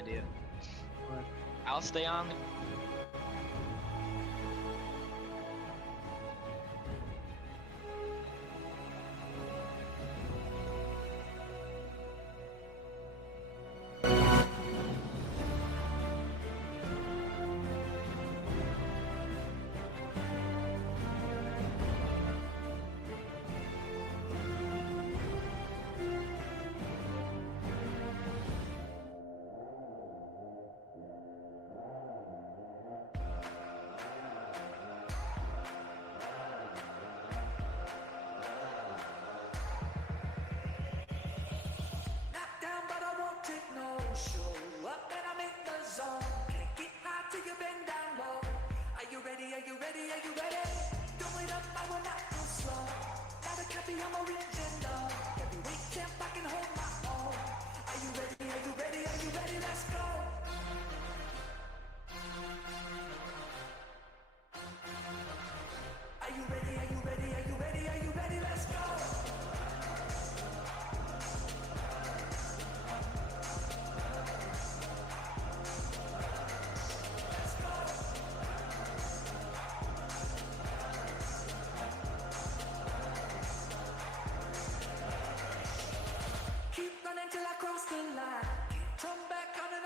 idea. What? I'll stay on. Keep running till I cross the line. Turn back on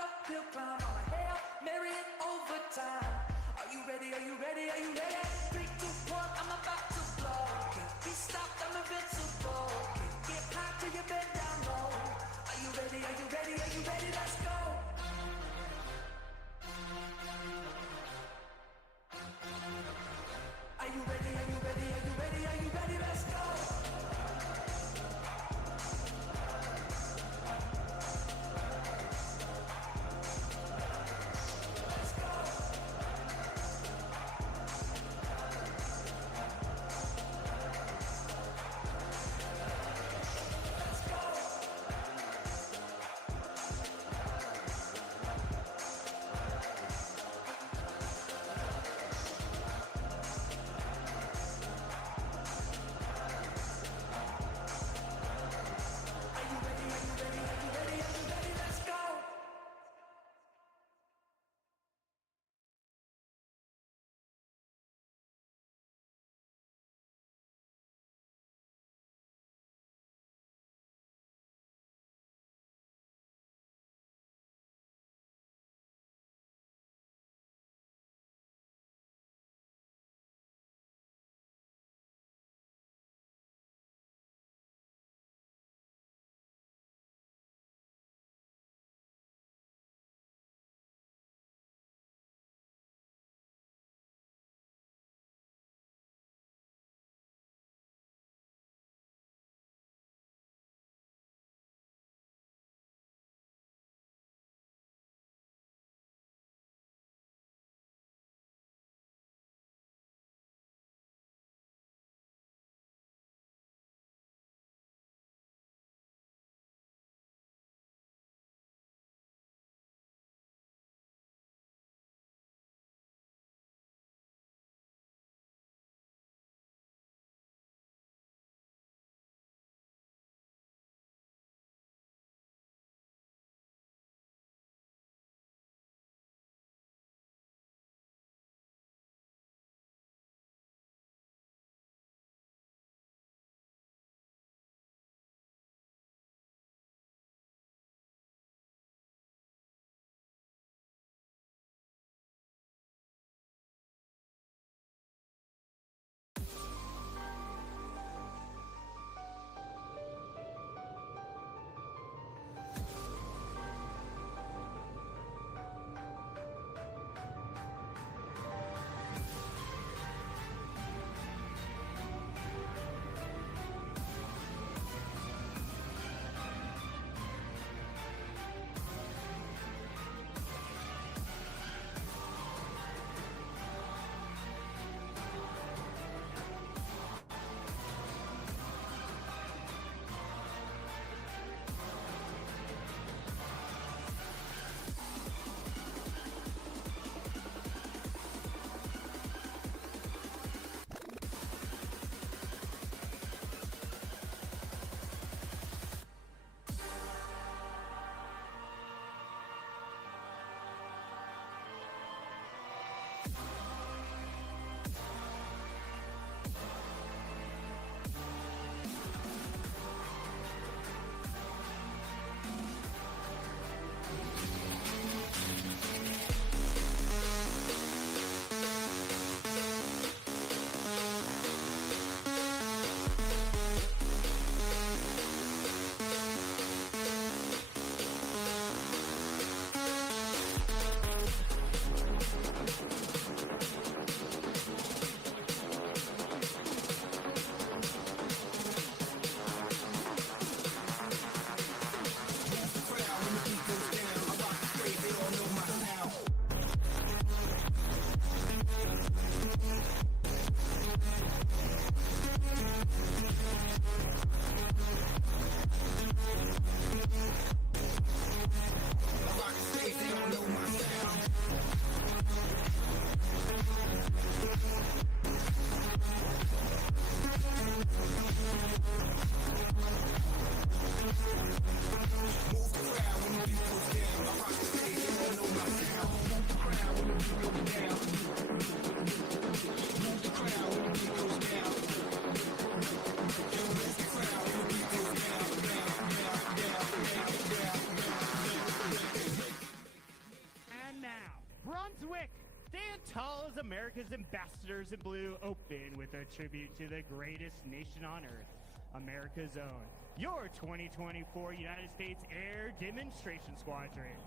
Zwick. Stand tall as America's ambassadors in blue, open with a tribute to the greatest nation on earth, America's own, your 2024 United States Air Demonstration Squadron,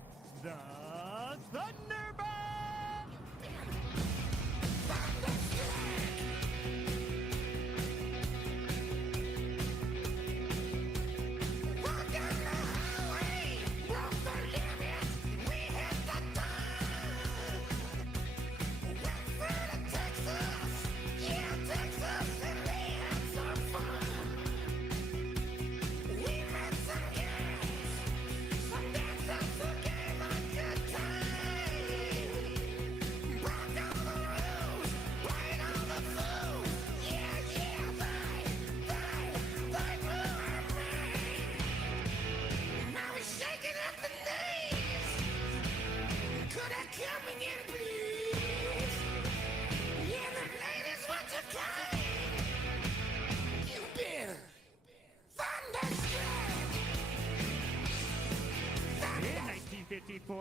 the Thunderbirds!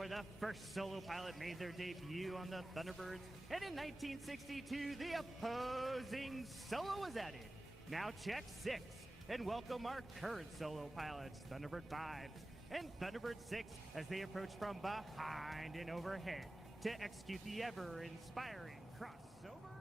The first solo pilot made their debut on the Thunderbirds, and in 1962 the opposing solo was added. Now check 6 and welcome our current solo pilots, Thunderbird 5 and Thunderbird 6, as they approach from behind and overhead to execute the ever-inspiring crossover.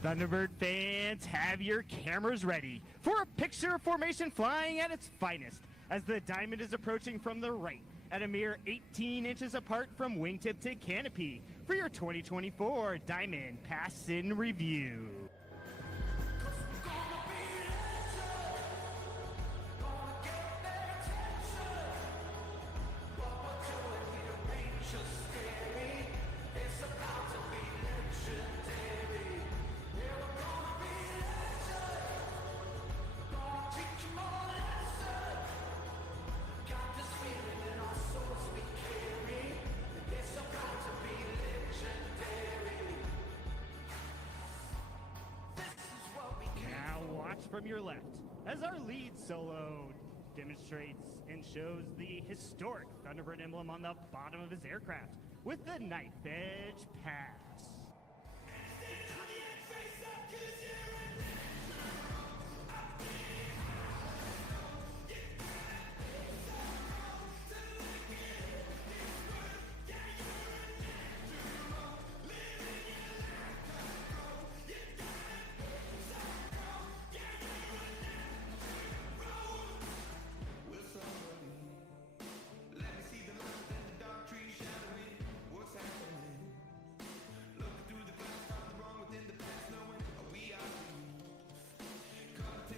Thunderbird fans, have your cameras ready for a picture formation flying at its finest as the diamond is approaching from the right at a mere 18 inches apart from wingtip to canopy for your 2024 Diamond Pass in Review. From your left, as our lead solo demonstrates and shows the historic Thunderbird emblem on the bottom of his aircraft with the knife edge pass.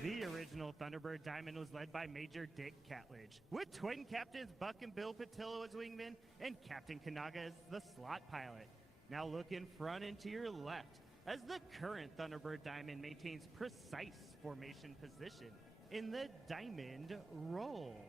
The original Thunderbird Diamond was led by Major Dick Catledge, with twin captains Buck and Bill Patillo as wingmen and Captain Kanaga as the slot pilot. Now look in front and to your left, as the current Thunderbird Diamond maintains precise formation position in the diamond roll.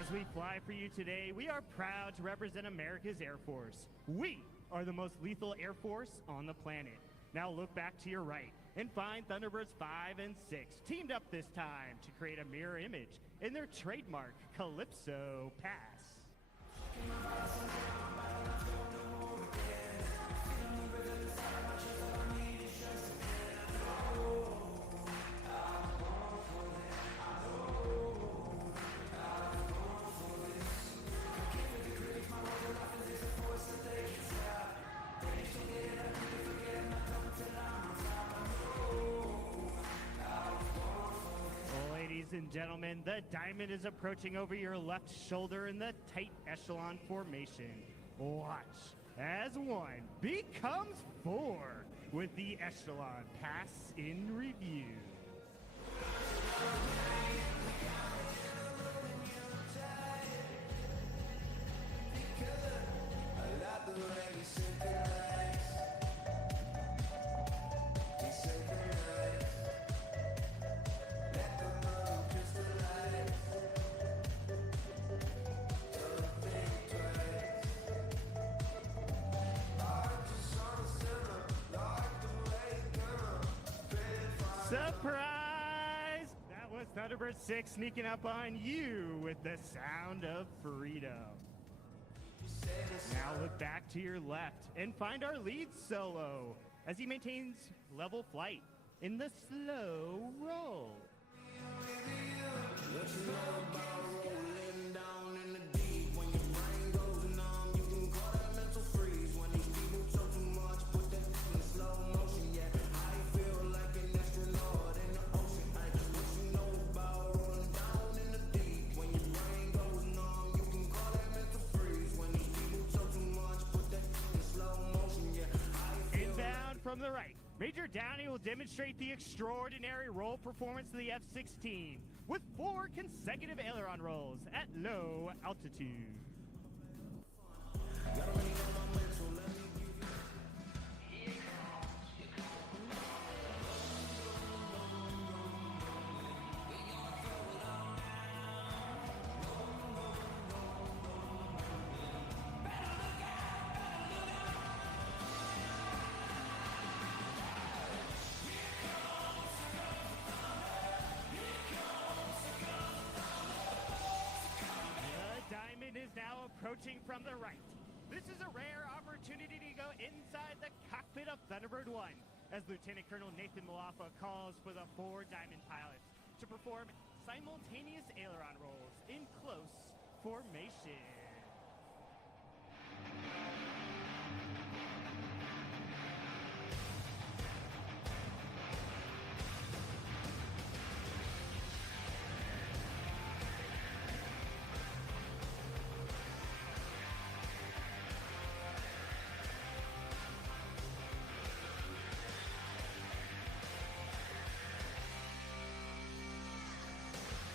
As we fly for you today, we are proud to represent America's Air Force. We are the most lethal Air Force on the planet. Now look back to your right and find Thunderbirds 5 and 6 teamed up this time to create a mirror image in their trademark Calypso Pass. and gentlemen, the diamond is approaching over your left shoulder in the tight echelon formation. Watch as 1 becomes 4 with the echelon pass in review. Surprise! That was Thunderbird 6 sneaking up on you with the sound of freedom. Now look back to your left and find our lead solo as he maintains level flight in the slow roll. From the right, Major Downey will demonstrate the extraordinary roll performance of the F-16 with 4 consecutive aileron rolls at low altitude. Is now approaching from the right. This is a rare opportunity to go inside the cockpit of Thunderbird 1 as Lieutenant Colonel Nathan Malafa calls for the 4 Diamond pilots to perform simultaneous aileron rolls in close formation.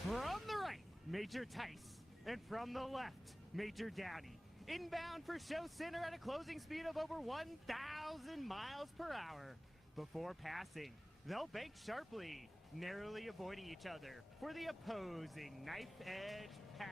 From the right, Major Tice, and from the left, Major Downey. Inbound for show center at a closing speed of over 1,000 miles per hour. Before passing, they'll bank sharply, narrowly avoiding each other for the opposing knife-edge pass.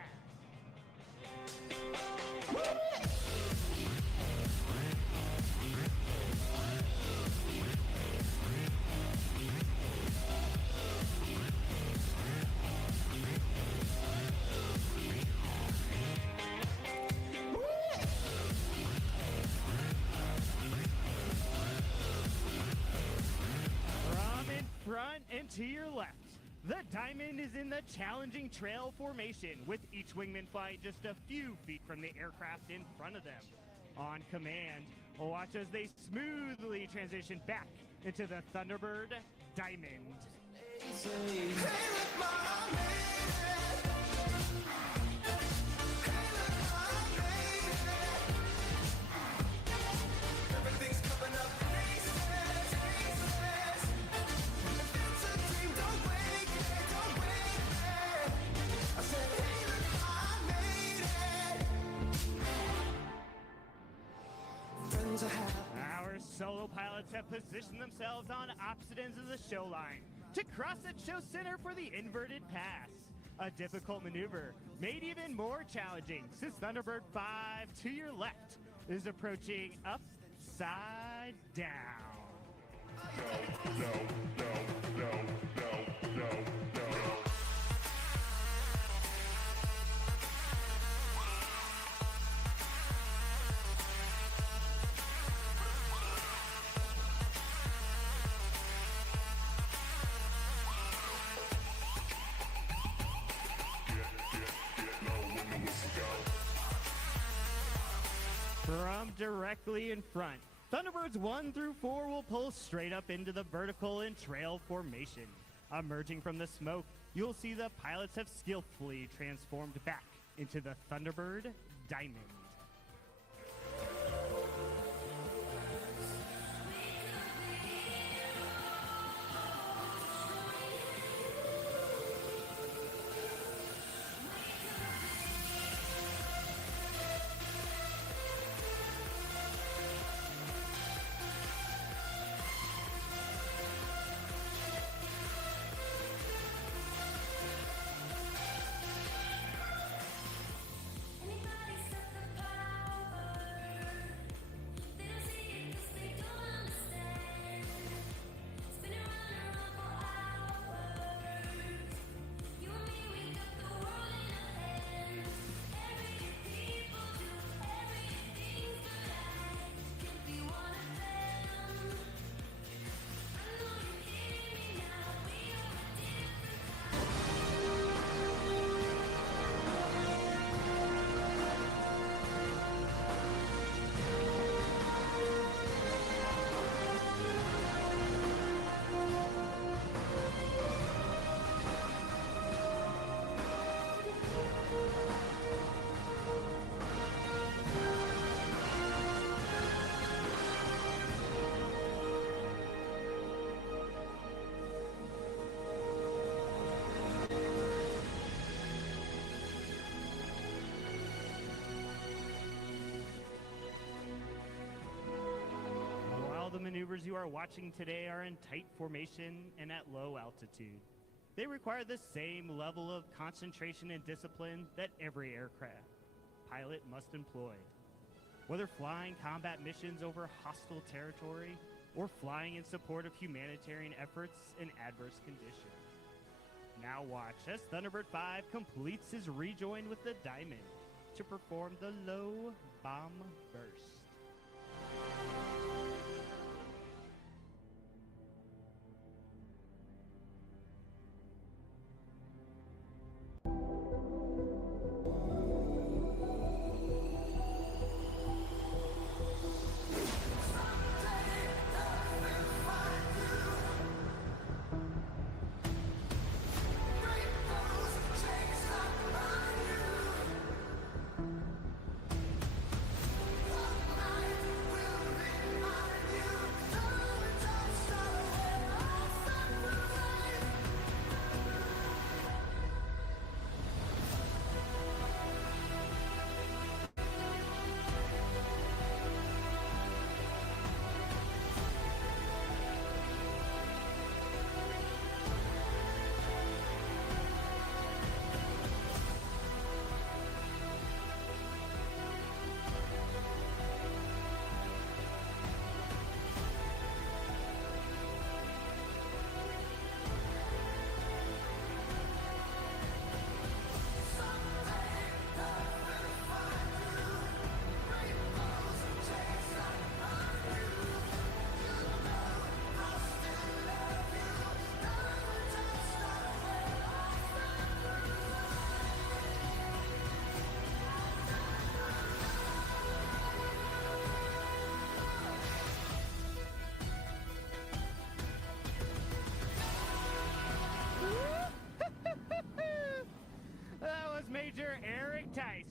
Front and to your left, the Diamond is in the challenging trail formation with each wingman flying just a few feet from the aircraft in front of them. On command, watch as they smoothly transition back into the Thunderbird Diamond. Our solo pilots have positioned themselves on opposite ends of the show line to cross at show center for the inverted pass. A difficult maneuver made even more challenging since Thunderbird 5 to your left is approaching upside down. No. From directly in front, Thunderbirds 1 through 4 will pull straight up into the vertical and trail formation. Emerging from the smoke, you'll see the pilots have skillfully transformed back into the Thunderbird Diamond. The maneuvers you are watching today are in tight formation and at low altitude. They require the same level of concentration and discipline that every aircraft pilot must employ. Whether flying combat missions over hostile territory or flying in support of humanitarian efforts in adverse conditions. Now watch as Thunderbird 5 completes his rejoin with the Diamond to perform the low bomb burst.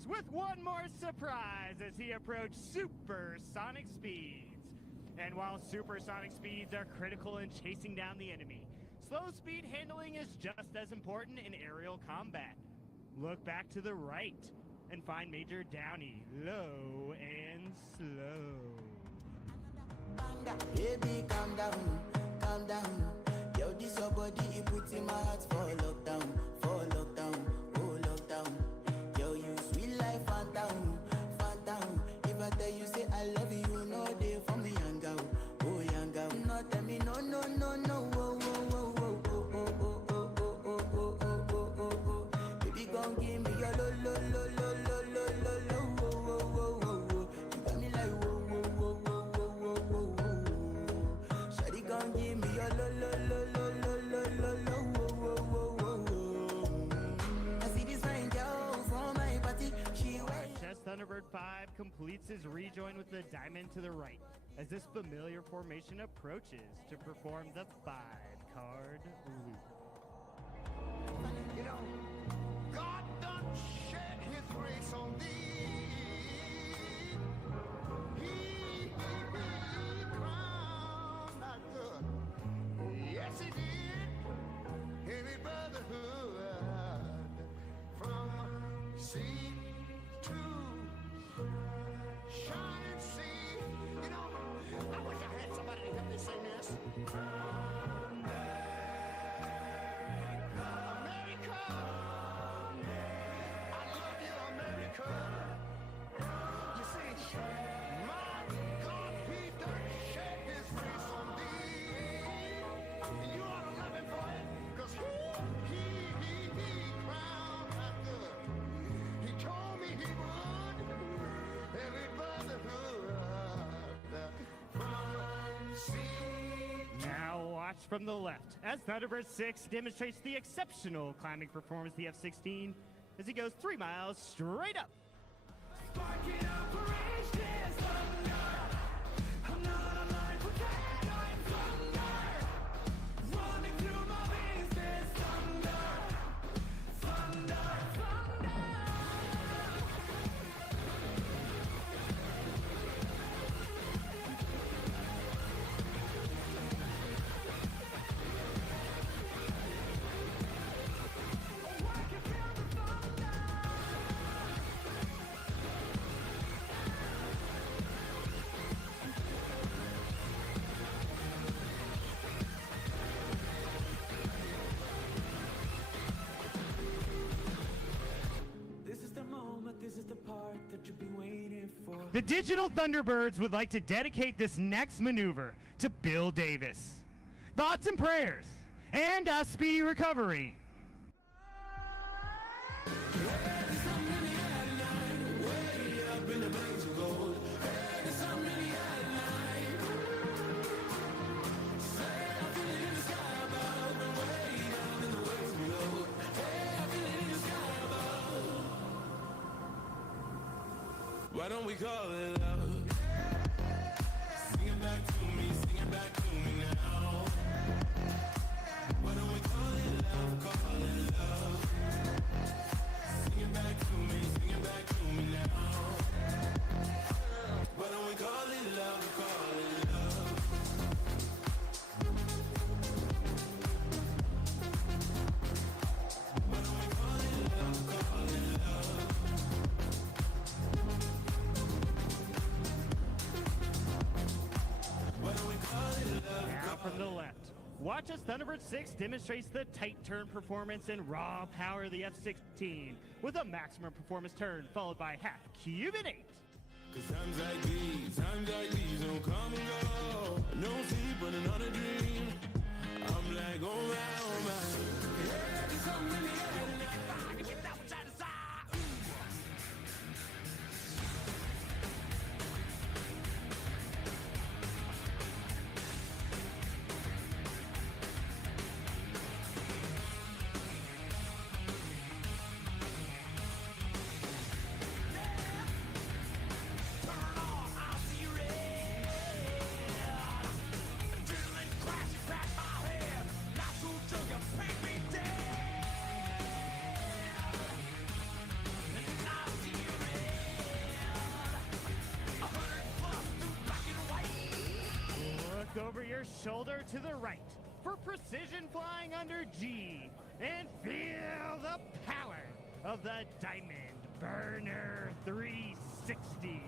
With one more surprise as he approached supersonic speeds. And while supersonic speeds are critical in chasing down the enemy, slow speed handling is just as important in aerial combat. Look back to the right and find Major Downey low and slow. Baby, calm down, calm down. Yo, this your body, it puts in my heart for lockdown, oh lockdown. Yo, you sweet life, phantom, phantom. If I tell you say I love you, no day for me, young girl, oh young girl. No tell me no, no, no, no, oh, oh, oh, oh, oh, oh, oh, oh, oh, oh, oh, oh, oh, oh. Baby, gon' give me your lo, lo, lo, lo, lo, lo, lo, lo, oh, oh, oh, oh, oh. You got me like whoa, whoa, whoa, whoa, whoa, whoa, whoa, whoa. Shawty gon' give me your lo, lo, lo, lo, lo, lo, lo, lo, oh, oh, oh, oh, oh. I see this fine girl from my party. She Thunderbird 5 completes his rejoin with the Diamond to the right as this familiar formation approaches to perform the 5-card loop. from the left, as Thunderbird 6 demonstrates the exceptional climbing performance of the F-16 as he goes 3 miles straight up. Sparking operations, thunder. I'm not online for that, I'm thunder. Running through my veins, there's thunder. Thunder, thunder. Oh, I can feel the thunder. This is the moment, this is the part that you've been waiting for. The digital Thunderbirds would like to dedicate this next maneuver to Bill Davis. Thoughts and prayers, and a speedy recovery. Why don't we call it love? Sing it back to me, sing it back to me now. Why don't we call it love, call it love? Sing it back to me, sing it back to me now. Why don't we call it love, call it love? Why don't we call it love, call it love? Now from the left, watch as Thunderbird 6 demonstrates the tight turn performance and raw power of the F-16 with a maximum performance turn followed by half Cuban 8. Cause times like these don't come and go. No sleep running on a dream. I'm like, oh my. Yeah, there's something in the air now. I can get that one side to side. Look over your shoulder to the right for precision flying under G and feel the power of the Diamond Burner 360.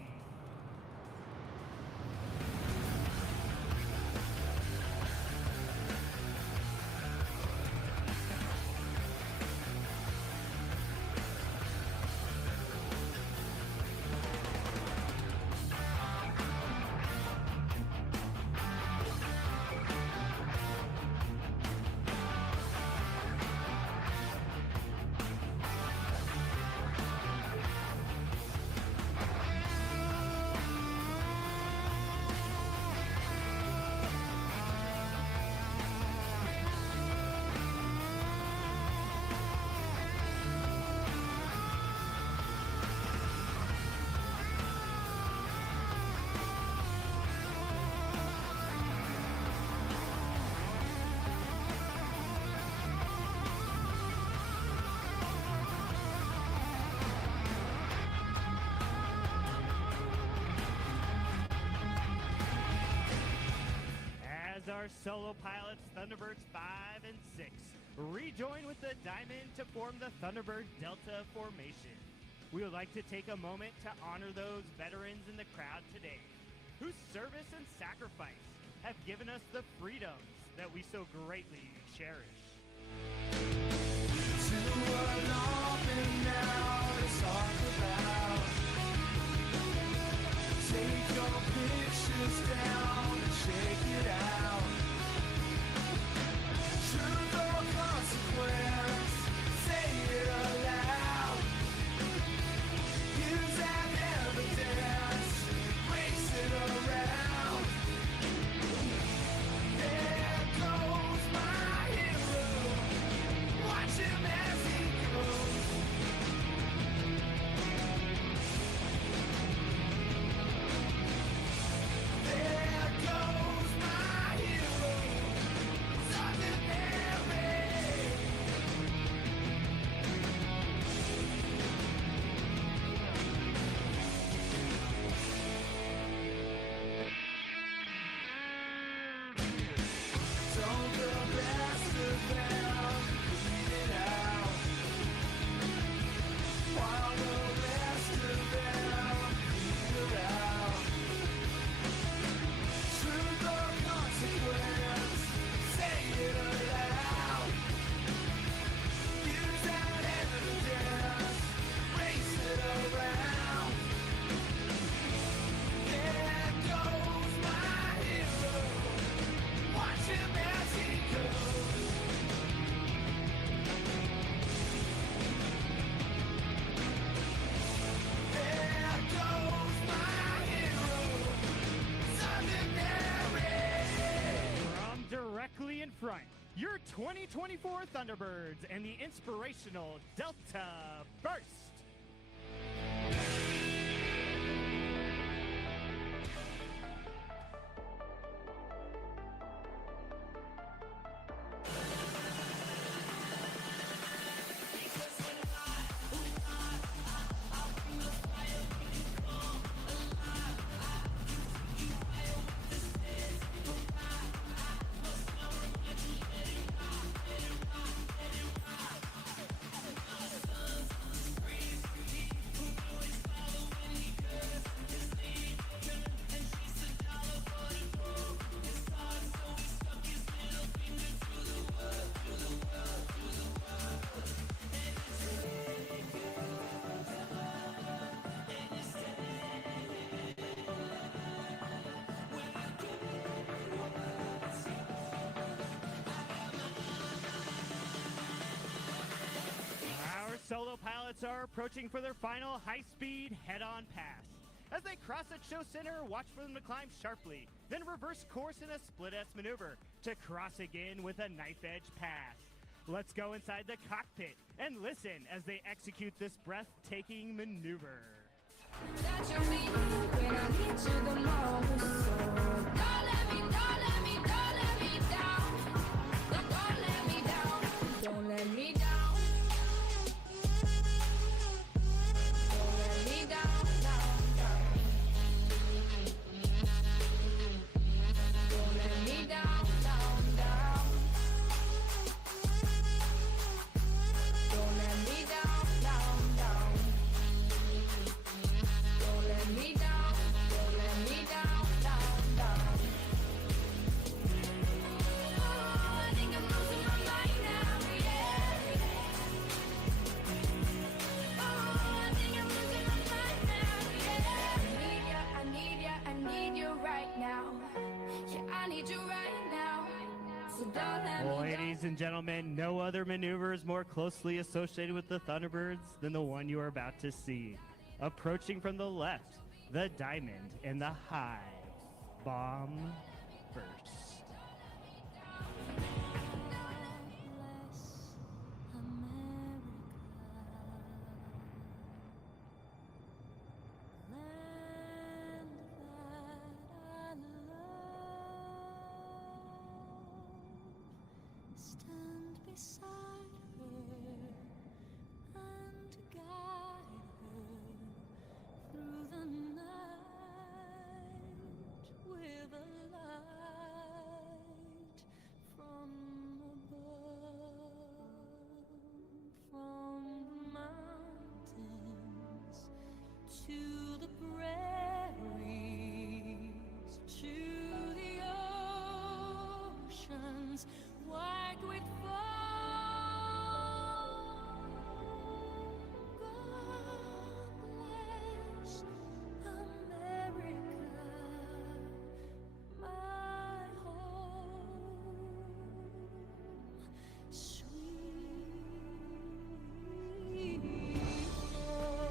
Our solo pilots, Thunderbirds 5 and 6, rejoin with the Diamond to form the Thunderbird Delta formation. We would like to take a moment to honor those veterans in the crowd today, whose service and sacrifice have given us the freedoms that we so greatly cherish. Take your pictures down and shake it out. Truth or consequence, say it aloud. Use that evidence, race it around. There goes 2024 Thunderbirds and the inspirational Delta Burst. Solo pilots are approaching for their final high-speed head-on pass. As they cross at show center, watch for them to climb sharply, then reverse course in a split-S maneuver to cross again with a knife-edge pass. Let's go inside the cockpit and listen as they execute this breathtaking maneuver. That you mean when I hit you the most. So don't let me down. Don't let me down. Don't let me down. Ladies and gentlemen, no other maneuver is more closely associated with the Thunderbirds than the one you are about to see. Approaching from the left, the diamond and the high bomb burst. Stand beside her and guide her through the night with a light from above, from the mountains to the prairies, to the oceans white with foam. God bless America, my home, sweet home.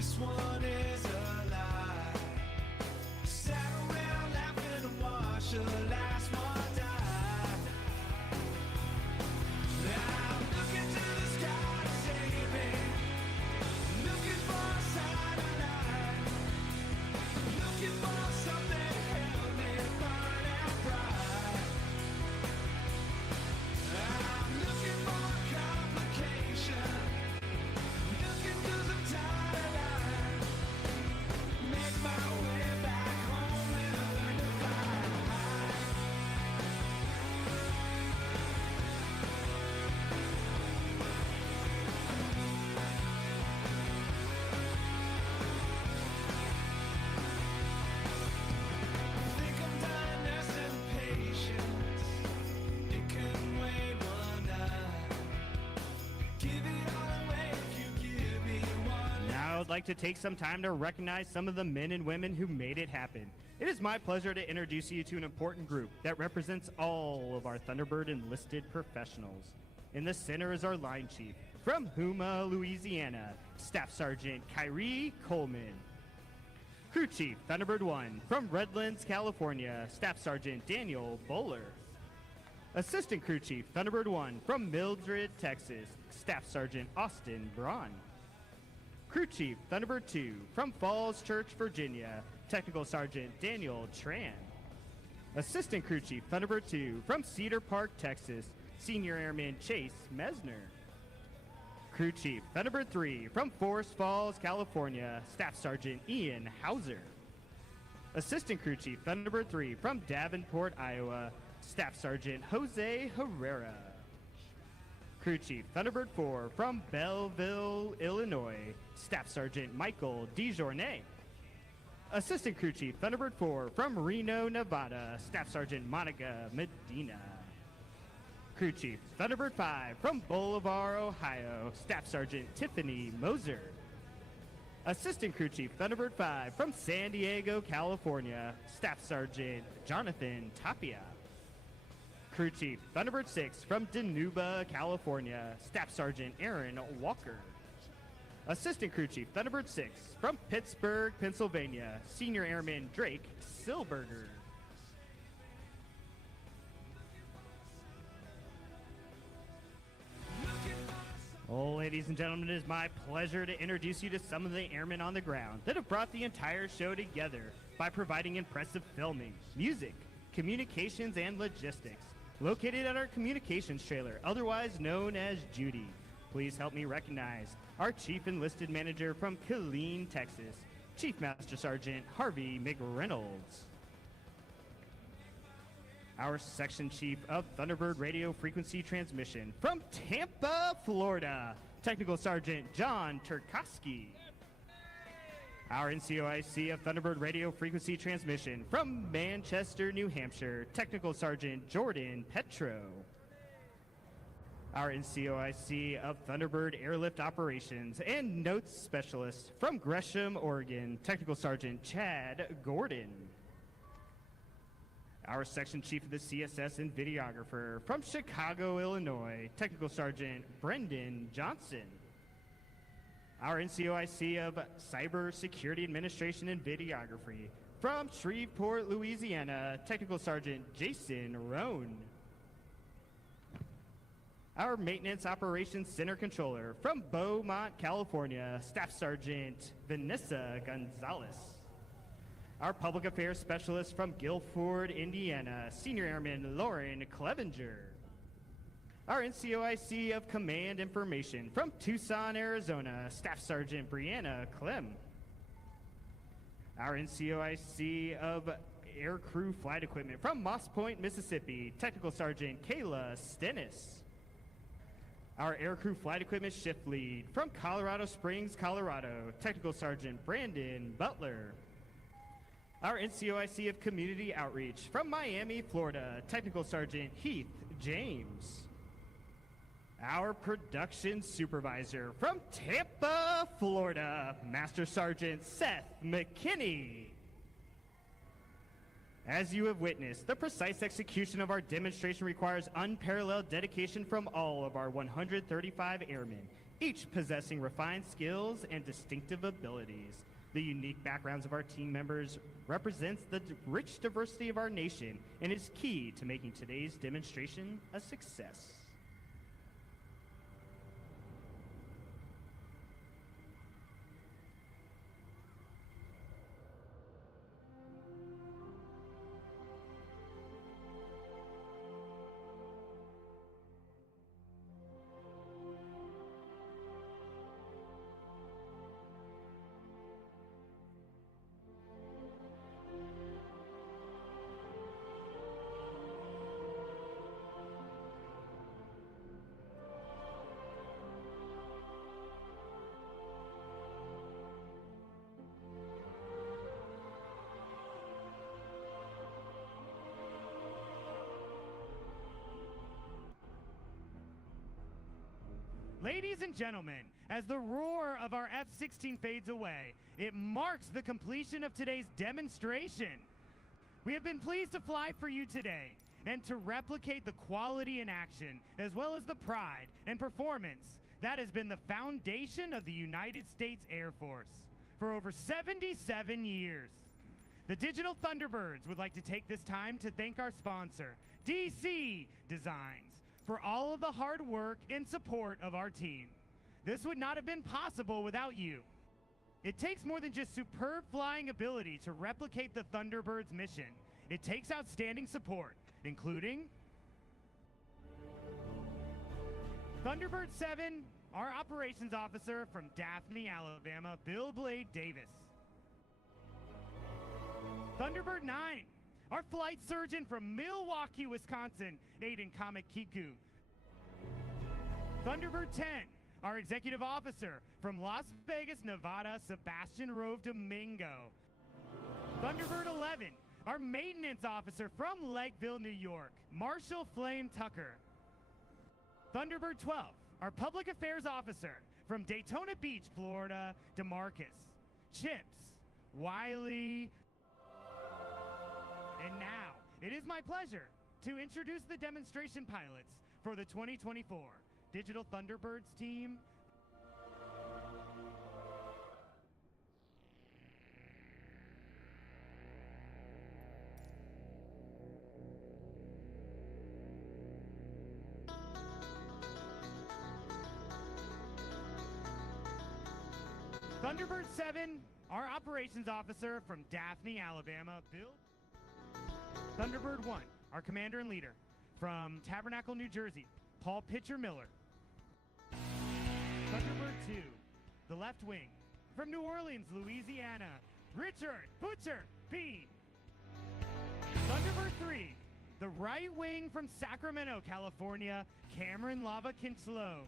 This one is a lie. Sat around laughing and watched the last one die. Now I'm looking to the sky to save me. Looking for a satellite. Looking for something healthy, burn and bright. I'm looking for a complication. Looking 'cause I'm tired of lying. Make my way back home and learn to fly. Think I'm dying nursing patience. It can wait one night. Give it all away if you give me one. Now I'd like to take some time to recognize some of the men and women who made it happen. It is my pleasure to introduce you to an important group that represents all of our Thunderbird enlisted professionals. In the center is our line chief, from Houma, Louisiana, Staff Sergeant Kyrie Coleman. Crew Chief, Thunderbird 1, from Redlands, California, Staff Sergeant Daniel Bowler. Assistant Crew Chief, Thunderbird 1, from Mildred, Texas, Staff Sergeant Austin Braun. Crew Chief, Thunderbird 2, from Falls Church, Virginia, Technical Sergeant Daniel Tran. Assistant Crew Chief, Thunderbird 2, from Cedar Park, Texas, Senior Airman Chase Mesner. Crew Chief, Thunderbird 3, from Forest Falls, California, Staff Sergeant Ian Hauser. Assistant Crew Chief, Thunderbird 3, from Davenport, Iowa, Staff Sergeant Jose Herrera. Crew Chief, Thunderbird 4, from Belleville, Illinois, Staff Sergeant Michael DeJournay. Assistant Crew Chief, Thunderbird 4, from Reno, Nevada, Staff Sergeant Monica Medina. Crew Chief, Thunderbird 5, from Bolivar, Ohio, Staff Sergeant Tiffany Moser. Assistant Crew Chief, Thunderbird 5, from San Diego, California, Staff Sergeant Jonathan Tapia. Crew Chief, Thunderbird 6, from Dinuba, California, Staff Sergeant Aaron Walker. Assistant Crew Chief, Thunderbird 6, from Pittsburgh, Pennsylvania, Senior Airman Drake Silberger. Oh, ladies and gentlemen, it is my pleasure to introduce you to some of the airmen on the ground that have brought the entire show together by providing impressive filming, music, communications, and logistics. Located at our communications trailer, otherwise known as Judy. Please help me recognize our Chief Enlisted Manager from Killeen, Texas, Chief Master Sergeant Harvey McReynolds. Our Section Chief of Thunderbird Radio Frequency Transmission from Tampa, Florida, Technical Sergeant John Turkowski. Our NCOIC of Thunderbird Radio Frequency Transmission from Manchester, New Hampshire, Technical Sergeant Jordan Petro. Our NCOIC of Thunderbird Airlift Operations and Notes Specialist from Gresham, Oregon, Technical Sergeant Chad Gordon. Our Section Chief of the CSS and Videographer from Chicago, Illinois, Technical Sergeant Brendan Johnson. Our NCOIC of Cyber Security Administration and Videography from Shreveport, Louisiana, Technical Sergeant Jason Roan. Our Maintenance Operations Center Controller from Beaumont, California, Staff Sergeant Vanessa Gonzalez. Our Public Affairs Specialist from Guilford, Indiana, Senior Airman Lauren Clevenger. Our NCOIC of Command Information from Tucson, Arizona, Staff Sergeant Brianna Clem. Our NCOIC of Aircrew Flight Equipment from Moss Point, Mississippi, Technical Sergeant Kayla Stennis. Our Aircrew Flight Equipment Shift Lead from Colorado Springs, Colorado, Technical Sergeant Brandon Butler. Our NCOIC of Community Outreach from Miami, Florida, Technical Sergeant Heath James. Our Production Supervisor from Tampa, Florida, Master Sergeant Seth McKinney. As you have witnessed, the precise execution of our demonstration requires unparalleled dedication from all of our 135 airmen, each possessing refined skills and distinctive abilities. The unique backgrounds of our team members represents the rich diversity of our nation and is key to making today's demonstration a success. Ladies and gentlemen, as the roar of our F-16 fades away, it marks the completion of today's demonstration. We have been pleased to fly for you today and to replicate the quality in action as well as the pride and performance that has been the foundation of the United States Air Force for over 77 years. The Digital Thunderbirds would like to take this time to thank our sponsor, DC Designs, for all of the hard work and support of our team. This would not have been possible without you. It takes more than just superb flying ability to replicate the Thunderbirds mission. It takes outstanding support, including Thunderbird 7, our operations officer from Daphne, Alabama, Bill Blade Davis. Thunderbird 9, our flight surgeon from Milwaukee, Wisconsin, Aiden Kamakiku. Thunderbird 10, our executive officer from Las Vegas, Nevada, Sebastian ROVE Domingo. Thunderbird 11, our maintenance officer from Lakeville, New York, Marshall Flame Tucker. Thunderbird 12, our public affairs officer from Daytona Beach, Florida, DeMarcus, Chips, Wiley. And now, it is my pleasure to introduce the demonstration pilots for the 2024 Digital Thunderbirds team. Thunderbird 7, our operations officer from Daphne, Alabama, Bill. Thunderbird 1, our commander and leader from Tabernacle, New Jersey, Paul Pitcher Miller. Thunderbird 2, the left wing from New Orleans, Louisiana, Richard Butcher Bean. Thunderbird 3, the right wing from Sacramento, California, Cameron Lava Kincheloe.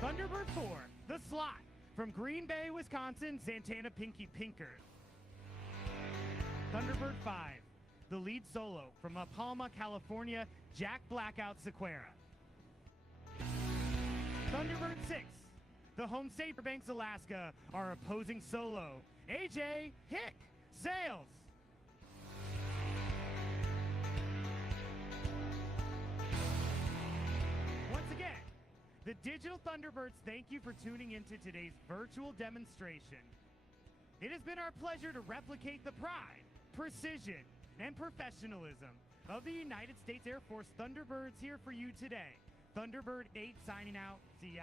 Thunderbird 4, the slot from Green Bay, Wisconsin, Santana Pinkert. Thunderbird 5, the lead solo from La Palma, California, Jack BLACKOUT Sequeira. Thunderbird 6, the home state for Banks, Alaska, our opposing solo, AJ Hick Sayles. Once again, the Digital Thunderbirds thank you for tuning into today's virtual demonstration. It has been our pleasure to replicate the pride, precision, and professionalism of the United States Air Force Thunderbirds here for you today. Thunderbird 8 signing out. See ya.